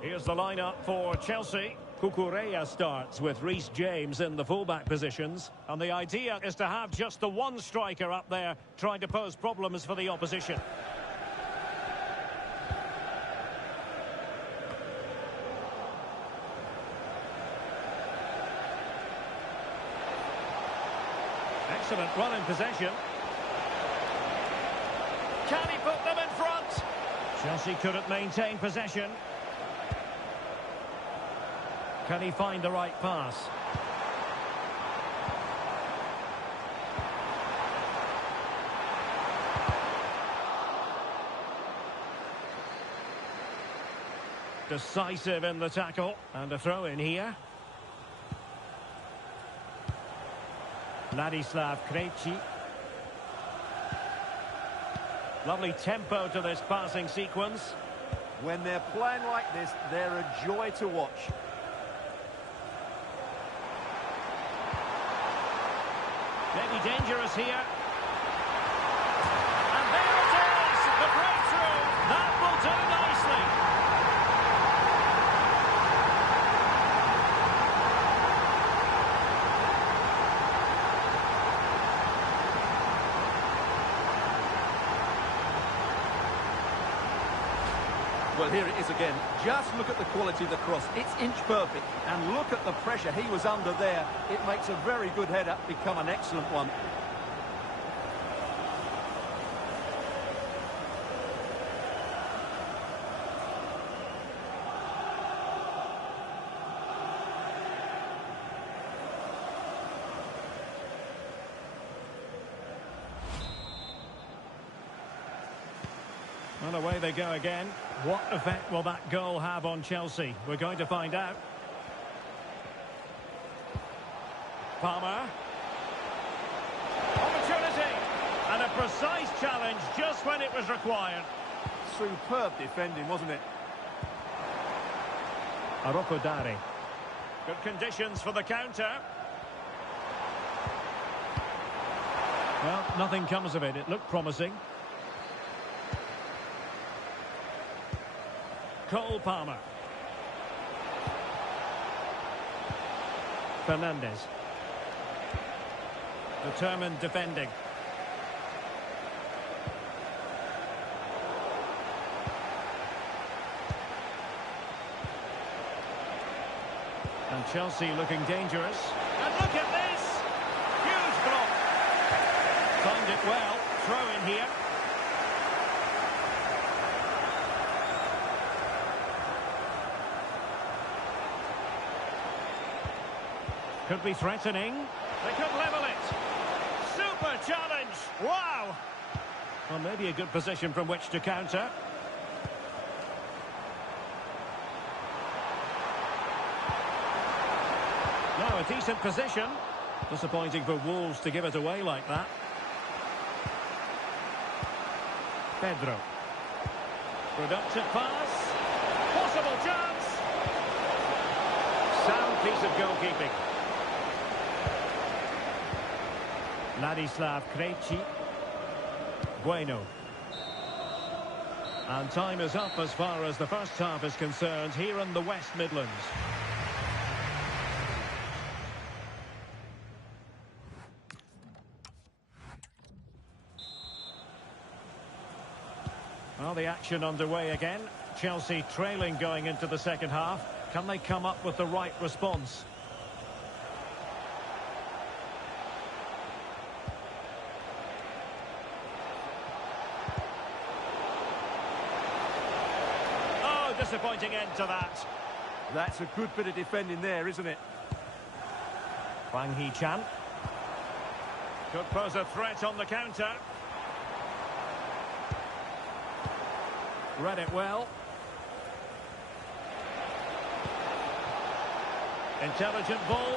Here's the lineup for Chelsea. Cucurella starts with Reece James in the fullback positions. And the idea is to have just the one striker up there trying to pose problems for the opposition. Excellent run in possession. Can he put them in front? Chelsea couldn't maintain possession. Can he find the right pass? Decisive in the tackle. And a throw in here. Ladislav Krejci. Lovely tempo to this passing sequence. When they're playing like this, they're a joy to watch. Maybe dangerous here. And there it is! The breakthrough! That will do nicely. Well, here it is again. Just look at the quality of the cross. It's inch perfect. And look at the pressure he was under there. It makes a very good header become an excellent one. Well, away they go again. What effect will that goal have on Chelsea? We're going to find out. Palmer. Opportunity. And a precise challenge just when it was required. Superb defending, wasn't it? Arokodare. Good conditions for the counter. Well, nothing comes of it. It looked promising. Cole Palmer. Fernandes. Determined defending. And Chelsea looking dangerous. And look at this! Huge block. Timed it well. Throw in here. Could be threatening. They could level it. Super challenge. Wow. Well, maybe a good position from which to counter. Now a decent position. Disappointing for Wolves to give it away like that. Pedro. Productive pass. Possible chance. Sound piece of goalkeeping. Ladislav Krejci. Bueno. And time is up as far as the first half is concerned here in the West Midlands. Well, the action underway again. Chelsea trailing going into the second half. Can they come up with the right response? Oh, disappointing end to that. That's a good bit of defending there, isn't it? Wang Hee-chan. Could pose a threat on the counter. Read it well. Intelligent ball.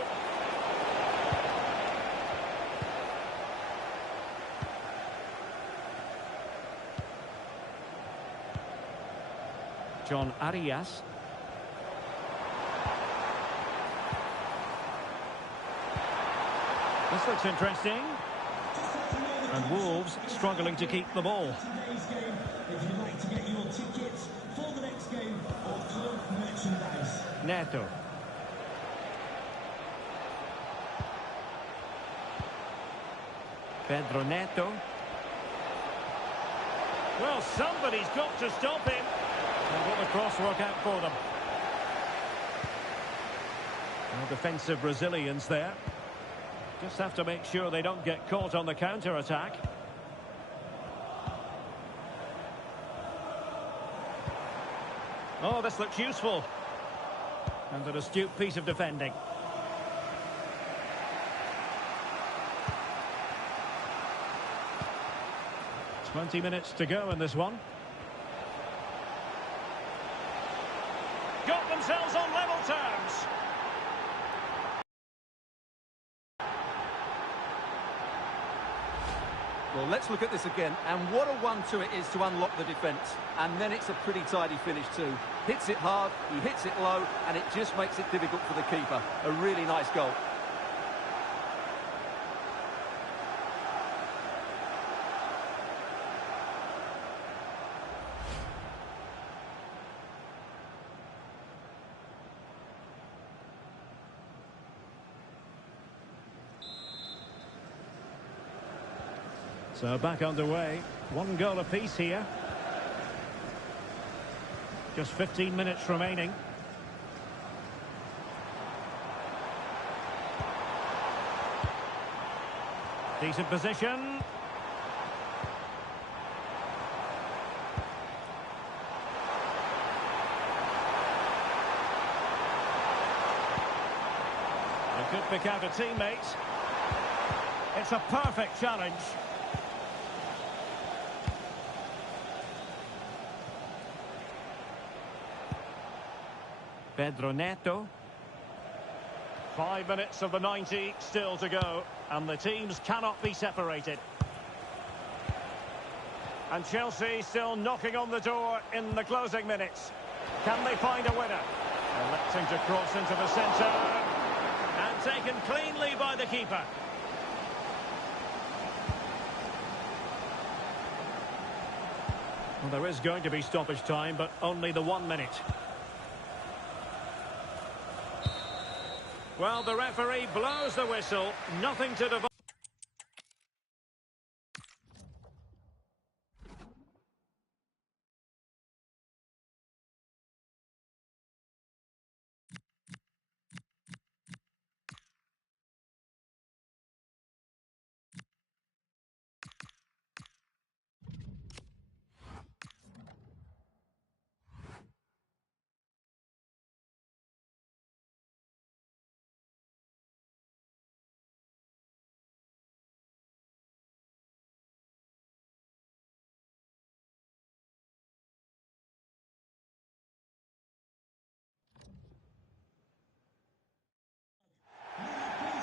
John Arias. This looks interesting. And Wolves struggling to keep the ball. Today's game, if you'd like to get your tickets for the next game or club merchandise. Neto. Pedro Neto. Well, somebody's got to stop him. And will the cross work out for them? Well, defensive resilience there. Just have to make sure they don't get caught on the counter-attack. Oh, this looks useful. And an astute piece of defending. "20 minutes to go in this one. Got themselves on level terms. Well, let's look at this again. And what a 1-2 it is to unlock the defence. And then it's a pretty tidy finish too. Hits it hard, he hits it low, and it just makes it difficult for the keeper. A really nice goal. So back underway. 1 goal apiece here. Just 15 minutes remaining. Decent position. They could pick out a teammate. It's a perfect challenge. Pedro Neto. 5 minutes of the 90 still to go, and the teams cannot be separated. And Chelsea still knocking on the door in the closing minutes. Can they find a winner? Electing to cross into the centre. And taken cleanly by the keeper. Well, there is going to be stoppage time, but only the 1 minute. Well, the referee blows the whistle. Nothing to divide.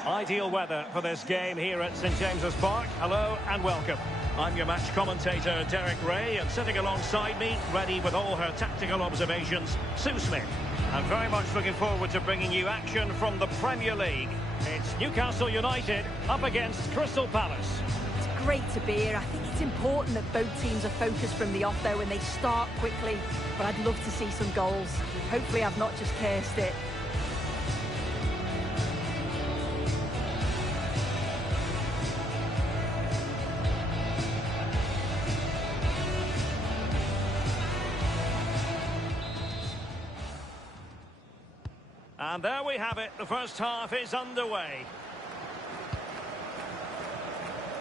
Ideal weather for this game here at St James's Park. Hello and welcome. I'm your match commentator, Derek Ray, and sitting alongside me, ready with all her tactical observations, Sue Smith. I'm very much looking forward to bringing you action from the Premier League. It's Newcastle United up against Crystal Palace. It's great to be here. I think it's important that both teams are focused from the off though, and they start quickly. But I'd love to see some goals. Hopefully I've not just cursed it. And there we have it. The first half is underway.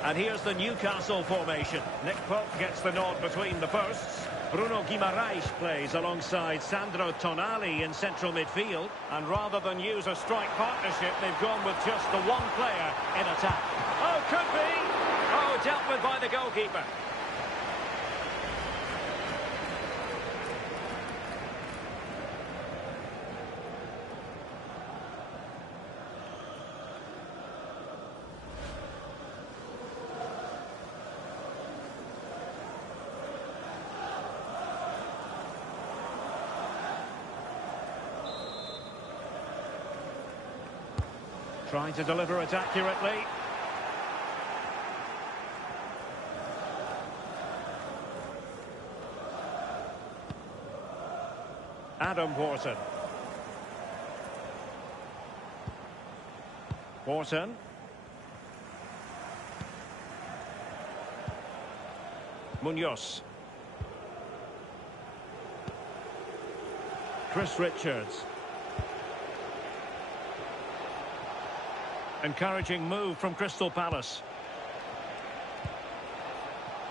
And here's the Newcastle formation. Nick Pope gets the nod between the posts. Bruno Guimaraes plays alongside Sandro Tonali in central midfield. And rather than use a strike partnership, they've gone with just the one player in attack. Oh, could be! Oh, dealt with by the goalkeeper. Trying to deliver it accurately. Adam Wharton. Wharton. Munoz. Chris Richards. Encouraging move from Crystal Palace.